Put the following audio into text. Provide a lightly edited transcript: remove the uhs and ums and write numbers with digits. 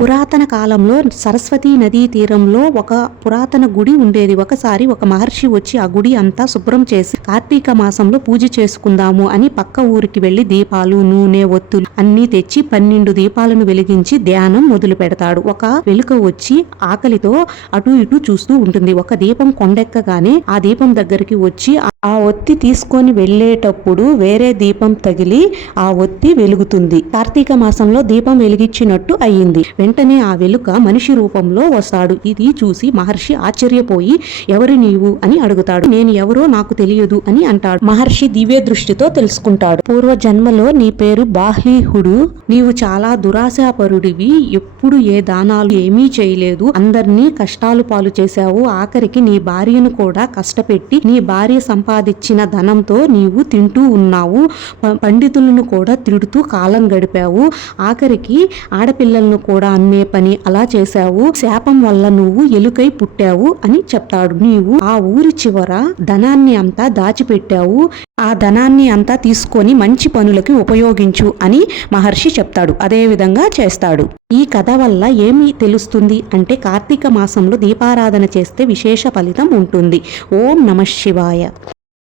పురాతన కాలంలో సరస్వతీ నదీ తీరంలో ఒక పురాతన గుడి ఉండేది. ఒకసారి ఒక మహర్షి వచ్చి ఆ గుడి అంతా శుభ్రం చేసి కార్తీక మాసంలో పూజ చేసుకుందాము అని పక్క ఊరికి వెళ్లి దీపాలు, నూనె, ఒత్తులు అన్ని తెచ్చి 12 దీపాలను వెలిగించి ధ్యానం మొదలు పెడతాడు. ఒక వెలుక వచ్చి ఆకలితో అటు ఇటు చూస్తూ ఉంటుంది. ఒక దీపం కొండెక్కగానే ఆ దీపం దగ్గరికి వచ్చి ఆ ఒత్తి తీసుకొని వెళ్లేటప్పుడు వేరే దీపం తగిలి ఆ ఒత్తి వెలుగుతుంది. కార్తీక మాసంలో దీపం వెలిగించినట్టు అయ్యింది. వెంటనే ఆ వెలుక మనిషి రూపంలో వస్తాడు. ఇది చూసి మహర్షి ఆశ్చర్యపోయి ఎవరు నీవు అని అడుగుతాడు. నేను ఎవరో నాకు తెలియదు అని అంటాడు. మహర్షి దివ్య దృష్టితో తెలుసుకుంటాడు. పూర్వ జన్మలో నీ పేరు బాహ్లీహుడు. నీవు చాలా దురాశాపరుడివి. ఎప్పుడు ఏ దానాలు ఏమీ చేయలేదు. అందరినీ కష్టాలు పాలు చేశావు. ఆఖరికి నీ భార్యను కూడా కష్టపెట్టి నీ భార్య సంపాదించిన ధనంతో నీవు తింటూ ఉన్నావు. పండితులను కూడా తిడుతూ కాలం గడిపావు. ఆఖరికి ఆడపిల్లలను కూడా అమ్మే పని అలా చేశావు. శాపం వల్ల నువ్వు ఎలుకై పుట్టావు అని చెప్తాడు. నీవు ఆ ఊరి చివర ధనాన్ని అంతా దాచిపెట్టావు. ఆ ధనాన్ని అంతా తీసుకొని మంచి పనులకి ఉపయోగించు అని మహర్షి చెప్తాడు. అదే విధంగా చేస్తాడు. ఈ కథ వల్ల ఏమి తెలుస్తుంది అంటే కార్తీక మాసంలో దీపారాధన చేస్తే విశేష ఫలితం ఉంటుంది. ఓం నమః శివాయ.